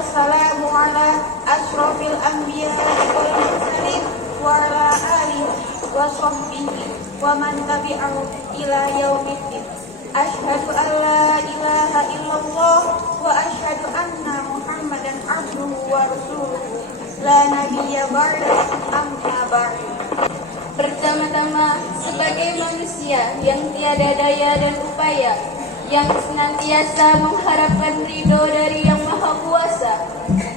wassalamu ala asyrafil anbiya'i wal mursalin wa ala alihi wa sahbihi wa man tabi'ahu ila yaumiddin. Asyhadu an la ilaha illallah wa asyhadu anna Muhammadan abduhu wa rasuluhu la nabiyya ba'da amma ba'du. Pertama-tama, sebagai manusia yang tiada daya dan upaya, yang senantiasa mengharapkan ridho dari Yang Maha Kuasa,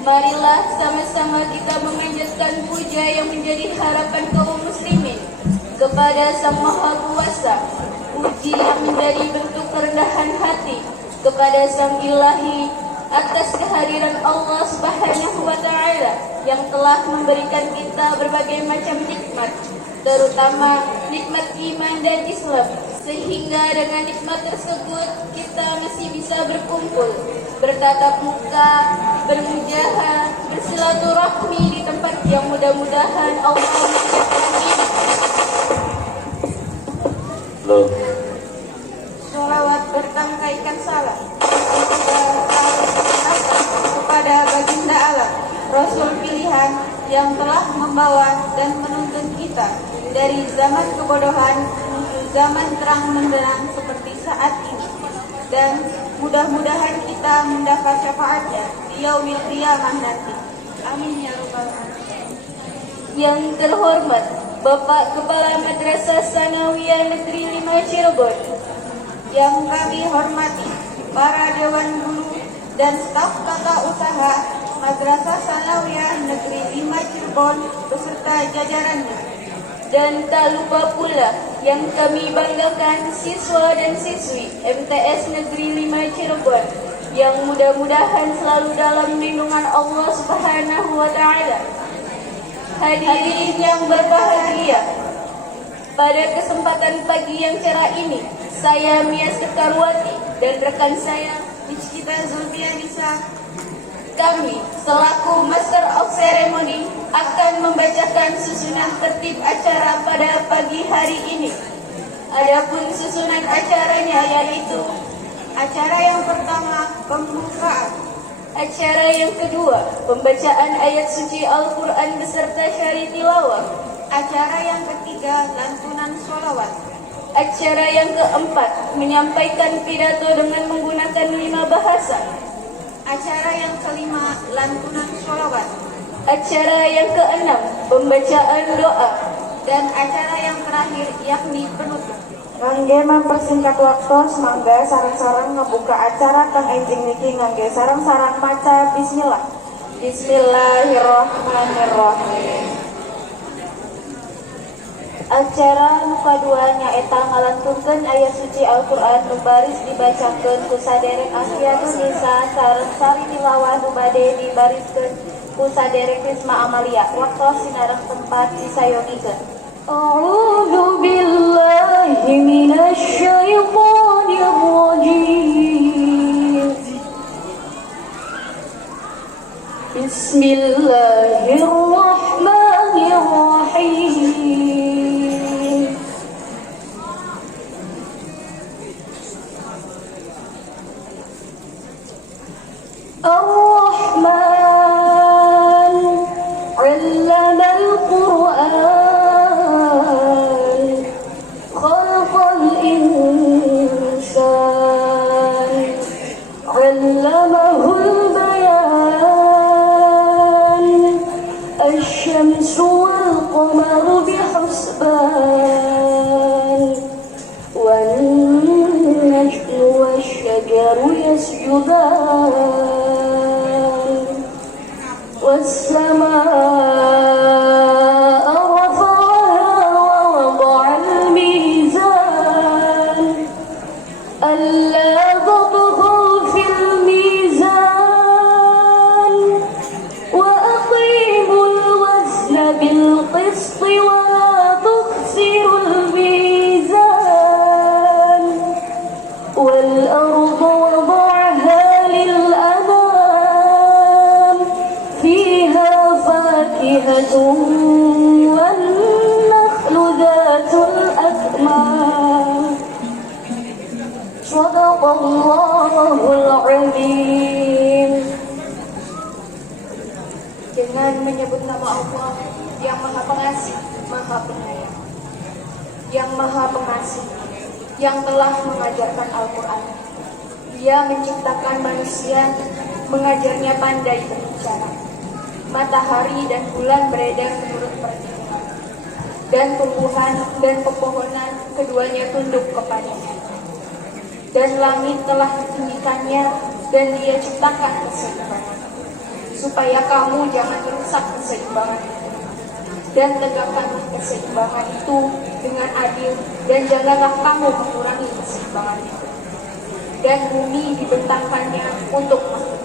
marilah sama-sama kita memanjatkan puja yang menjadi harapan kaum muslimin kepada Sang Maha Kuasa, puji yang menjadi bentuk kerendahan hati kepada Sang Ilahi atas kehadiran Allah Subhanahu wa Ta'ala yang telah memberikan kita berbagai macam nikmat, terutama nikmat iman dan Islam, sehingga dengan nikmat tersebut kita masih bisa berkumpul, bertatap muka, bermujaha, bersilaturahmi di tempat yang mudah-mudahan Allah memberkati. Sholawat bertangkaikan salam kepada baginda alam, Rasul pilihan yang telah membawa dan menuntun kita dari zaman kebodohan menuju zaman terang benderang seperti saat ini, dan mudah-mudahan kita mendapat syafaatnya di yaumil qiyamah nanti. Amin ya rabbal alamin. Yang terhormat Bapak Kepala Madrasah Sanawiyah Negeri 5 Cirebon, yang kami hormati para dewan guru dan staf tata usaha Madrasah Sanawiyah Negeri 5 Cirebon beserta jajarannya, dan tak lupa pula yang kami banggakan siswa dan siswi MTS Negeri 5 Cirebon yang mudah-mudahan selalu dalam lindungan Allah Subhanahu wa Ta'ala. Hadirin yang berbahagia, pada kesempatan pagi yang cerah ini, saya Mia Sekarwati dan rekan saya Rizkita Zulfianisa, kami selaku Master of Ceremony akan membacakan susunan tertib acara pada pagi hari ini. Adapun susunan acaranya yaitu acara yang pertama pembukaan, acara yang kedua pembacaan ayat suci Al-Quran beserta syari tilawah, acara yang ketiga lantunan sholawat, acara yang keempat menyampaikan pidato dengan menggunakan 5 bahasa, acara yang kelima lantunan sholawat, acara yang keenam pembacaan doa, dan acara yang terakhir yakni penutup. Ngangge mempersingkat waktu, semangga sarang-sarang ngebuka acara Kang Enjing niki ngangge sarang-sarang maca bismillah. Bismillahirrahmanirrahim. Acara muka dua nyaeta ngalantunkeun ayat suci Al-Quran nu baris dibacakeun ku saderek Asyiatun Nisa sareng sari tilawah nu bade dibariskeun ku saderek Risma Amalia. Waktu sinareng tempat disayogikeun. A'udzu billahi minasy syaithanir rajim. Bismillahirrahmanirrahim. Ar-Rahman 'allamal Qur'an علمه البيان الشمس والقمر بحسبان والنجم والشجر يسجدان والسماء رفعها ووضع الميزان ألا تطغوا في الميزان وأقيموا الوزن بالقسط ولا تخسروا الميزان والأرض وضعها للأنام فيها فاكهة والنخل ذات الأكمام صدق الله العظيم. dengan menyebut nama Allah yang Maha Pengasih, Maha Penyayang, yang Maha Pengasih, yang telah mengajarkan Al-Quran. Dia menciptakan manusia, mengajarnya pandai berbicara. Matahari dan bulan beredar menurut perhitungan, dan tumbuhan dan pepohonan keduanya tunduk kepadanya. Dan langit telah ditinggikannya, dan Dia ciptakan keseimbangan, supaya kamu jangan merusak keseimbangan itu. Dan tegakkanlah keseimbangan itu dengan adil, dan janganlah kamu mengurangi keseimbangan itu. Dan bumi dibentangkannya untuk makhluk.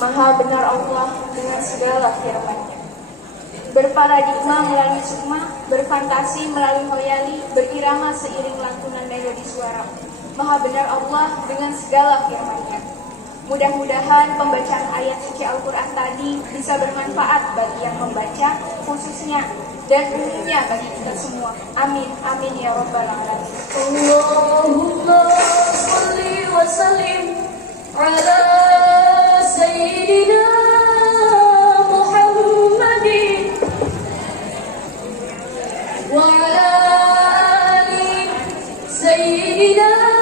Maha benar Allah dengan segala firman-Nya. Berparadigma melalui sukma, berfantasi melalui hoyali, berirama seiring lantunan melodi suara. Maha benar Allah dengan segala firman-Nya. Mudah-mudahan pembacaan ayat suci Al-Quran tadi bisa bermanfaat bagi yang membaca khususnya dan umumnya bagi kita semua. Amin, amin ya rabbal alamin. Allahumma shalli wa sallim ala sayyidina Muhammadin wa ala ali sayyidina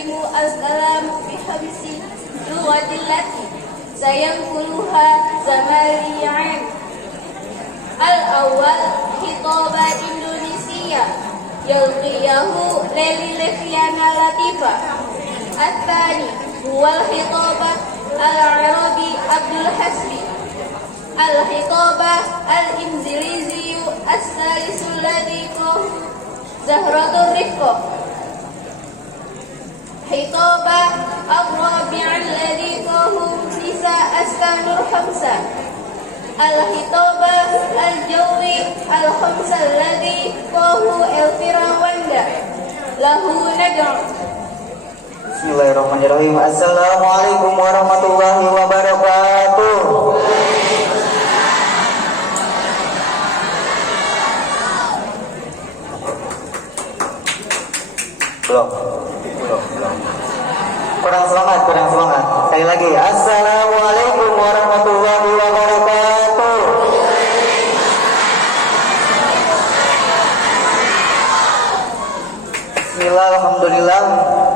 يتم الكلام بخمس لغات التي سينقلها زماليان. الأول خطابة إندونيسية يلقيه ليلي لفيانا لطيفة. الثاني هو الخطابة العربي عبد الحسبي. الخطابة الإنجليزي الثالث الذي قام زهرة الرفقة. خطابة الرابع الذي قام نساء أسكان الخمسة. الخطابة الجوي الخمسة الذي قام الفرا وندا له ندع. Bismillahirrahmanirrahim. Assalamualaikum warahmatullahi wabarakatuh. Belum. Kurang semangat. Sekali lagi. Assalamualaikum warahmatullahi wabarakatuh. Bismillah,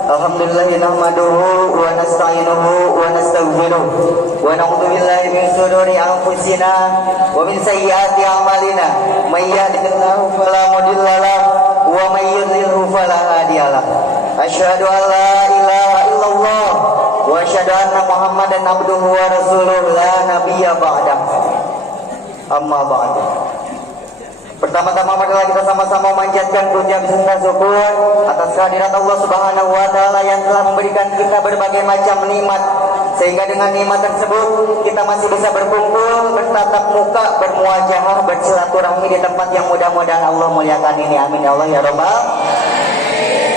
alhamdulillahi nahmaduhu wa nasta'inuhu wa nastaghfiruh wa na'udzu billahi min shururi anfusina wa min sayyiati a'malina may yahdihillahu fala mudilla lahu wa may yudlilhu fala hadiya lahu. Asyhadu an la ilaha illallah wa asyhadu anna Muhammadan abduhu wa rasuluhu la nabiyya ba'dah. Amma ba'd. Pertama-tama marilah kita sama-sama memanjatkan puja serta syukur atas kehadirat Allah Subhanahu wa taala yang telah memberikan kita berbagai macam nikmat, sehingga dengan nikmat tersebut kita masih bisa berkumpul, bertatap muka, bermuajahah, bersilaturahmi di tempat yang mudah-mudahan Allah muliakan ini. Amin ya Allah ya rabbal.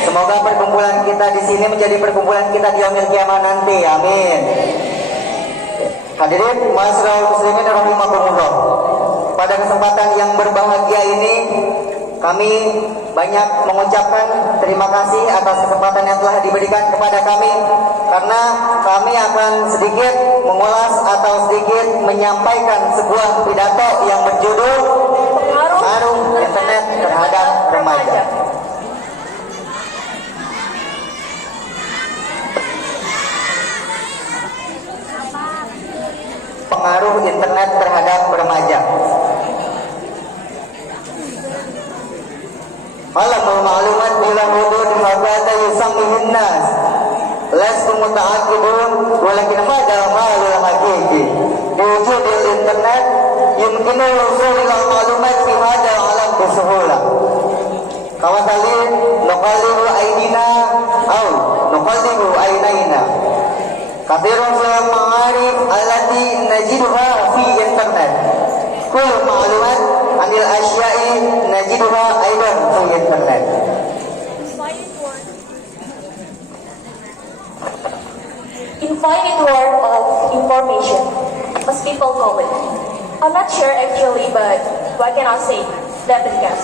Semoga perkumpulan kita di sini menjadi perkumpulan kita di yaumil kiamah nanti. Amin. Hadirin ma'asyiral muslimin rahimakumullah. Pada kesempatan yang berbahagia ini, kami banyak mengucapkan terima kasih atas kesempatan yang telah diberikan kepada kami, karena kami akan sedikit mengulas atau sedikit menyampaikan sebuah pidato yang berjudul Pengaruh Internet Terhadap Remaja. Pengaruh internet terhadap remaja. Alamul ma'lumat bila hudud habata yusammihin nas lastu muta'aqibun walakin hadal ma'lul haqiqi diwujudil internet yumkinu wusulil ma'lumat fi hadal alam bisuhula kawatalin nuqallibu aidina au nuqallibu ainaina kathirun fil ma'arif allati najiduha fi internet kullu ma'lumat anil asya'i najiduha aidan fi internet. Infinite world of information, as people call it. I'm not sure actually, but what can I say? That because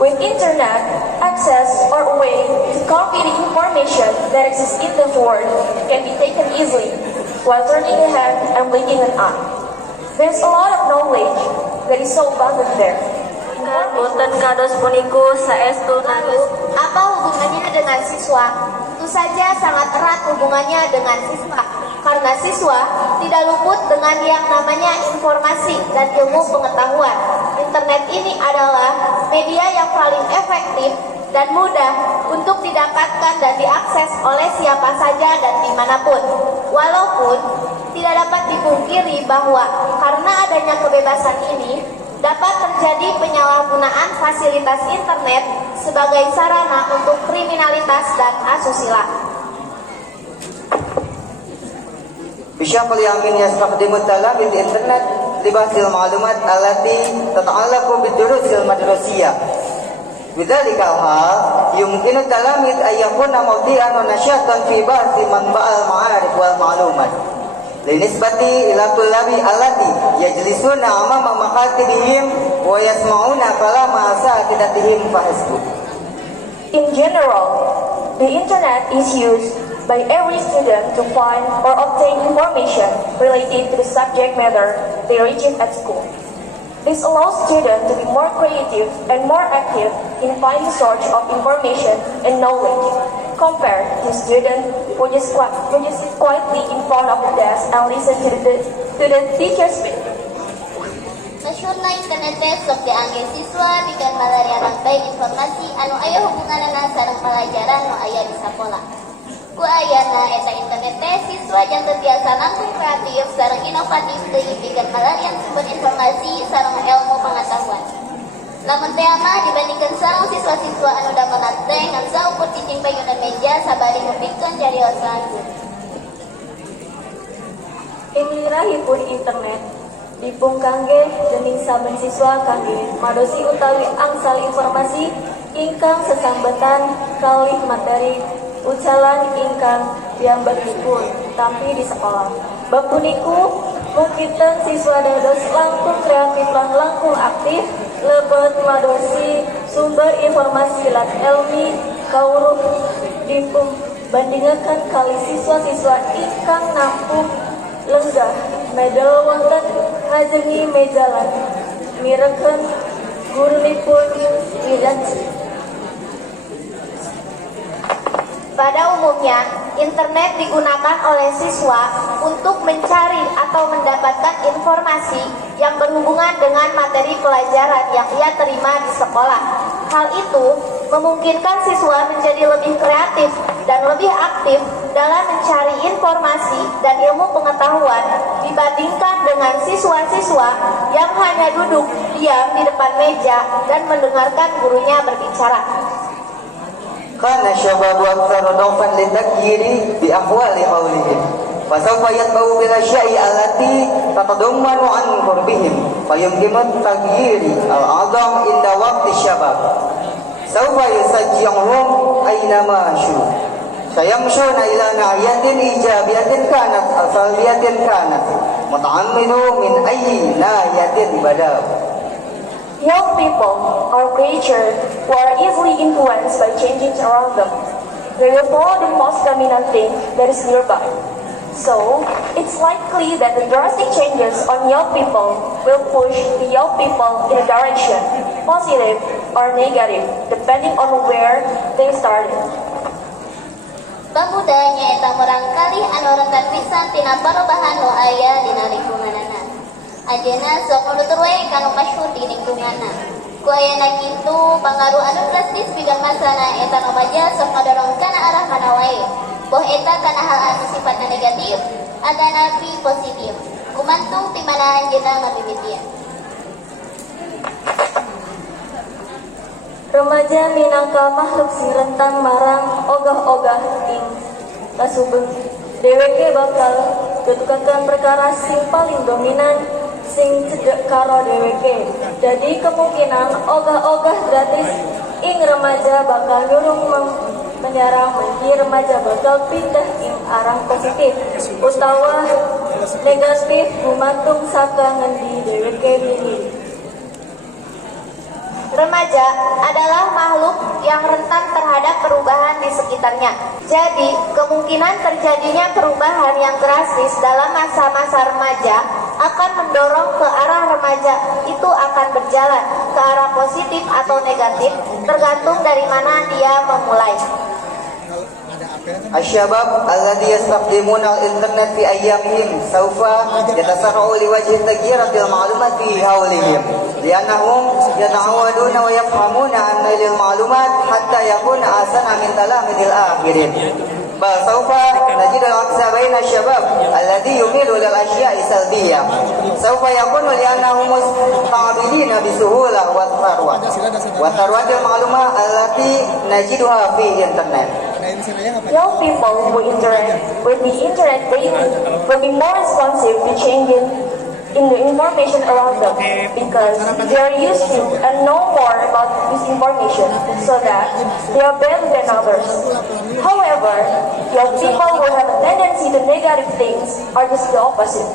with internet, access or a way to copy the information that exists in the world can be taken easily while turning a hand and blinking an eye. There's a lot of knowledge that is so abundant there. Punten kados puniku saestu nagus. Apa hubungannya dengan siswa? Tentu saja sangat erat hubungannya dengan siswa. Karena siswa tidak luput dengan yang namanya informasi dan ilmu pengetahuan. Internet ini adalah media yang paling efektif dan mudah untuk didapatkan dan diakses oleh siapa saja dan dimanapun. Walaupun tidak dapat dipungkiri bahwa karena adanya kebebasan ini, dapat terjadi penyalahgunaan fasilitas internet sebagai sarana untuk kriminalitas dan asusila. Bisyaqul yamin yastakhdimu talamid internet libahsil ma'lumat allati tata'allaqu bidurusil madrasiyah. Bidzalika hal yumkinu talamid ay yakuna mawdi'an wa nasyatan fi bahthi manba'al ma'arif wal ma'lumat. Linisbati ila tullabi allati yajlisuna amama makatibihim wa yasma'una kalama asatidatihim fahasbu. In general, the internet is used by every student to find or obtain information related to the subject matter they reach at school. This allows students to be more creative and more active in finding source of information and knowledge. compare his student who just sit quietly in front of the desk and listen to the teacher speak. Masyhurna internet teh sok dianggih siswa bikin malarianan baik informasi anu aya hubunganana sareng pelajaran nu aya di sakola. Ku ayana eta internet teh siswa janten biasa langkung kreatif sareng inovatif teuing bikin malarian sumber informasi sareng ilmu pengetahuan. Lamun teh mah dibandingkeun sareng siswa-siswa anu damelan teh ngan saukur cicing payunan meja sabari ngupikeun carios lanjut. Ingrahipun internet dipun kangge dening saben siswa kangge madosi utawi angsal informasi ingkang sesambetan kalih materi ucalan ingkang piyambakipun tapi di sekolah. Bab puniku mungkinten siswa dados langkung kreatif lan langkung aktif lebet madosi sumber informasi lan ilmi kawruh dipun bandingaken kali siswa-siswa ingkang nampu lenggah medal wonten ngajengi meja lan mirekeun gurunipun ngijanji. Pada umumnya, internet digunakan oleh siswa untuk mencari atau mendapatkan informasi yang berhubungan dengan materi pelajaran yang ia terima di sekolah. Hal itu memungkinkan siswa menjadi lebih kreatif dan lebih aktif dalam mencari informasi dan ilmu pengetahuan dibandingkan dengan siswa-siswa yang hanya duduk diam di depan meja dan mendengarkan gurunya berbicara. Kana syababu aktsara dawfan litakhyiri bi aqwali qawlihim fasawfa yatba'u bil asya'i allati tatadammanu an qurbihim fayumkinu taghyiri al-'azam inda waqti syabab sawfa yusajji'uhum aynama syu sayamshuna ila na'iyatin ijabiyatin kanat asalbiyatin kanat muta'ammidu min ayyi na'iyatin badaw. Young people are creatures who are easily influenced by changes around them. They will follow the most dominant thing that is nearby. So, it's likely that the drastic changes on young people will push the young people in a direction, positive or negative, depending on where they started. Pemuda nyaeta murangkali anu rentan pisan tina perubahan nu aya dina lingkunganana. Ajeuna sok nutur we kanu masyhur di lingkunganna. Ku ayana kitu pangaruh anu drastis pikeun masana eta nu baja sok ngadorong kana arah mana wae. Boh eta kana hal anu sifatna negatif atana pi positif. Kumantung ti mana anjeunna ngabibitian. Remaja minangka makhluk sing rentan marang ogah-ogah ing kasubeng. Dheweke bakal tutukaken perkara sing paling dominan sing cedek karo dheweke. Jadi kemungkinan ogah-ogah gratis ing remaja bakal nyurung menyerang menjadi remaja bakal pindah ing arah positif utawa negatif gumantung saka ngendi dheweke milih. Remaja adalah makhluk yang rentan terhadap perubahan di sekitarnya. Jadi, kemungkinan terjadinya perubahan yang drastis dalam masa-masa remaja akan mendorong ke arah remaja itu akan berjalan ke arah positif atau negatif, tergantung dari mana dia memulai. Asyabab alladhi yastaqdimuna al-internet fi ayyamihim sawfa yatasarra'u liwajhi taghiratil ma'lumat fi hawlihim li'annahum yata'awaduna wa yafhamuna anna lil ma'lumat hatta yakuna asana min talamidil akhirin bal sawfa najidu al-aqsa baina asyabab alladhi yumilu lil asya'i salbiyah sawfa yakunu li'annahum musta'abilina bisuhulah wa tharwatil ma'lumat allati najiduha fi internet. Young people who interact with the internet daily will be more responsive to changing in the information around them because they are used to and know more about this information so that they are better than others. However, young people who have a tendency to negative things are just the opposite.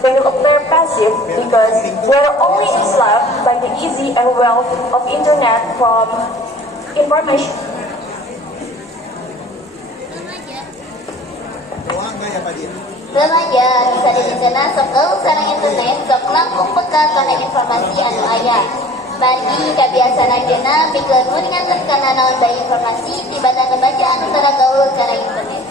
They will appear passive because they are only enslaved by the easy and wealth of internet from information. Remaja bisa dibicana sok sareng internet sok langkung peka kana informasi anu aya. Bagi kebiasaan ajeuna pikeun nuringan terkena naon bae informasi tibatan remaja anu tara gaul kana internet.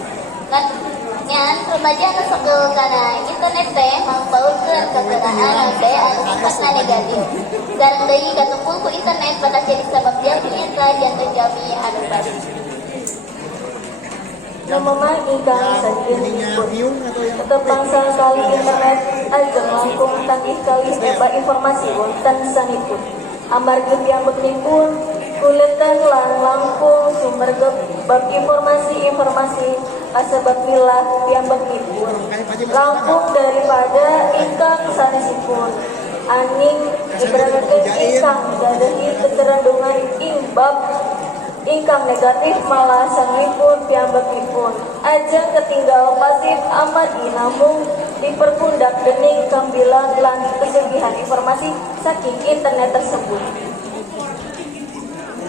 Ngan remaja anu sok gaul kana internet teh mangpaulkeun kekenaan naon bae anu sifatna negatif. Sareng deui katumpul ku internet pada jadi sabab jalmi eta janten jalmi anu baik. Nama ingkang saking ketepangsa kali internet ajeng langkung tangih kali eba informasi wonten sanipun. Amargi piyambaknipun kuletan lan langkung sumber bab informasi kasebat milah piyambaknipun. Langkung daripada ingkang sanesipun. Aning ibaratkeun ingkang gadahi keterandungan ing bab ingkang negatif malah sangipun piyambakipun ajeng ketinggal pasif amadi namung diperpundak dening kambilan lan kesugihan informasi saking internet tersebut.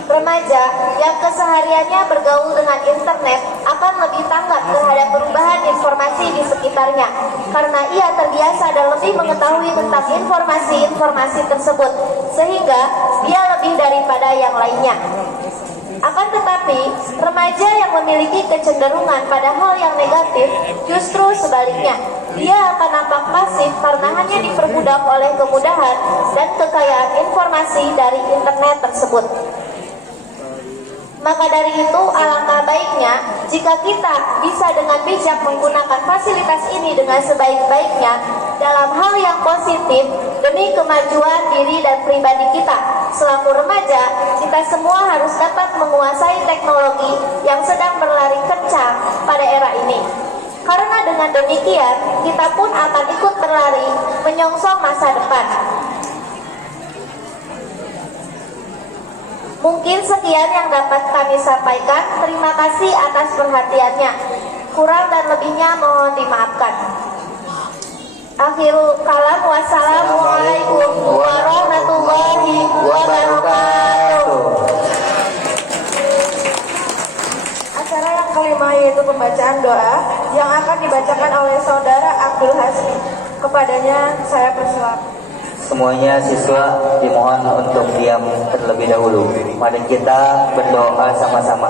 Remaja yang kesehariannya bergaul dengan internet akan lebih tanggap terhadap perubahan informasi di sekitarnya karena ia terbiasa dan lebih mengetahui tentang informasi-informasi tersebut sehingga dia lebih daripada yang lainnya. Akan tetapi, remaja yang memiliki kecenderungan pada hal yang negatif justru sebaliknya. Dia akan nampak pasif karena hanya diperbudak oleh kemudahan dan kekayaan informasi dari internet tersebut. Maka dari itu alangkah baiknya jika kita bisa dengan bijak menggunakan fasilitas ini dengan sebaik-baiknya dalam hal yang positif demi kemajuan diri dan pribadi kita. Selaku remaja, kita semua harus dapat menguasai teknologi yang sedang berlari kencang pada era ini. Karena dengan demikian, kita pun akan ikut berlari menyongsong masa depan. Mungkin sekian yang dapat kami sampaikan. Terima kasih atas perhatiannya. Kurang dan lebihnya mohon dimaafkan. Akhirul kalam, wassalamualaikum warahmatullahi wabarakatuh. Acara yang kelima yaitu pembacaan doa yang akan dibacakan oleh saudara Abdul Hasbi. Kepadanya saya persilakan. Semuanya siswa dimohon untuk diam terlebih dahulu. Mari kita berdoa sama-sama.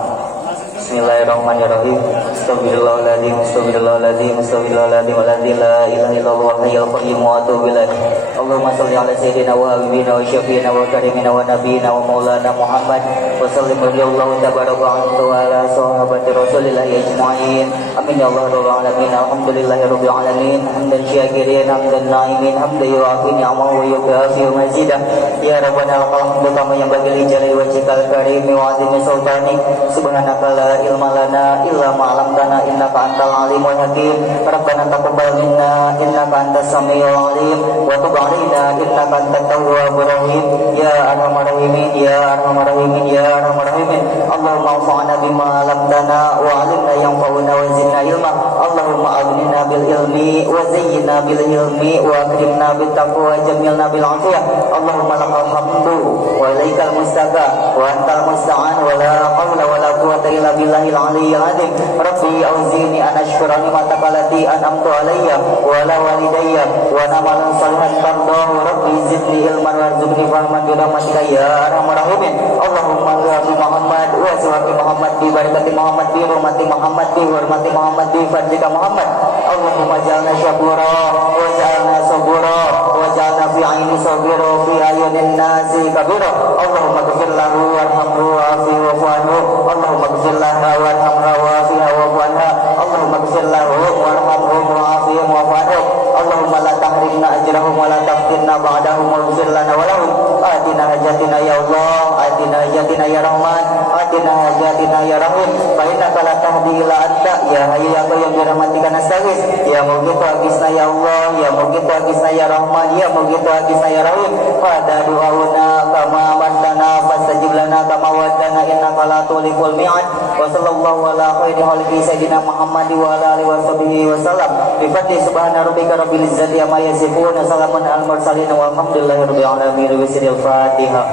Bismillahirrahmanirrahim. Astagfirullahaladzim, astagfirullahaladzim, astagfirullahaladzim, la ilaha illallah hayyul qayyum wa atubu ilaih. Allahumma shalli ala sayyidina wa habibina wa syafiina wa karimina wa nabiyina wa maulana Muhammad wa sallim radhiyallahu tabaraka anhu wa ala sahabati Rasulillah ajma'in. Amin ya Allah rabbal alamin. Alhamdulillahi rabbil alamin. Hamdan syakirin, hamdan na'imin, hamdan yu'afi ni'amahu wa yukafi mazidah. Ya Rabbana lakal hamdu kama yanbaghi li jalali wajhikal karim wa 'azimi sultanik. Subhanaka la ilma lana illa ma 'allamtana innaka antal alimul hakim. Rabbana taqabbal minna innaka antas samiul alim wa tub 'alaina innaka antat tawwabur rahim. Ya arhamar rahimin, ya arhamar rahimin, ya arhamar rahimin. Allahumma anfa'na bima 'allamtana wa 'allimna yanfa'una wa zidna ilma. Allahumma aghnina bil ilmi wa zayyinna bil ilmi wa akrimna bit taqwa wa jamilna bil 'afiyah. Allahumma lakal hamdu wa ilaikal mustaqa wa antal musta'an wa la hawla wa la quwwata illa billahil aliyyil azim. Rabbi auzini an ashkura ni'mataka allati an'amta alayya wa ala walidayya wa namalan salihan tardahu. Rabbi zidni ilman warzuqni fahman bi rahmatika ya arhamar rahimin. Allahumma bi Muhammad wa salli Muhammad bi barakati Muhammad bi hurmati Muhammad bi hurmati Muhammad bi fadlika Muhammad. Allahumma jalna syakura wa jalna sabura wa jalna fi aini sabira fi ayunin nasi kabira. Allahumma ghfir lahu warhamhu wa'afihi wa'fu anhu. Allahumma ghfir laha warhamha wa'afiha wa'fu anha. Allahumma ghfir lahu warhamhu wa'afihi wa'fu anhu. Allahumma la tahrimna ajrahum wa la taftinna ba'dahum waghfir lana wa lahum. Atina hajatina ya Allah, atina hajatina ya Rahman, atina hajatina ya Rahim. Fa innaka la tahdi ila anta ya hayyu ya qayyum bi rahmatika nastaghis. Ya mughithu agisna ya Allah, ya mughithu agisna ya Rahman, ya mughithu agisna ya Rahim. Fada du'auna kama amartana fastajib lana kama wa'adtana innaka la tulikul mi'ad. Wa sallallahu ala khairi khalqi sayyidina Muhammad wa ala alihi washabihi wasallam. Bi fadli subhana rabbika rabbil izzati amma yasifun. Salamun al mursalin walhamdulillahi rabbil alamin. Al-Fatihah.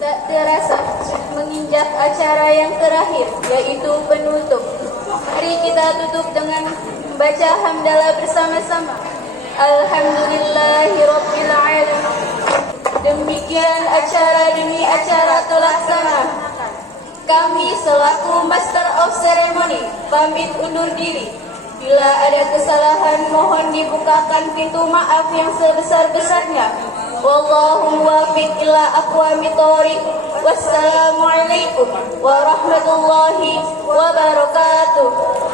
Tak terasa menginjak acara yang terakhir, yaitu penutup. Mari kita tutup dengan membaca hamdalah bersama-sama. Alhamdulillahirabbil alamin. Demikian acara demi acara terlaksana. Kami selaku Master of Ceremony pamit undur diri. Bila ada kesalahan mohon dibukakan pintu maaf yang sebesar-besarnya. Wallahu muwaffiq ila aqwamit thoriq. Wassalamualaikum warahmatullahi wabarakatuh.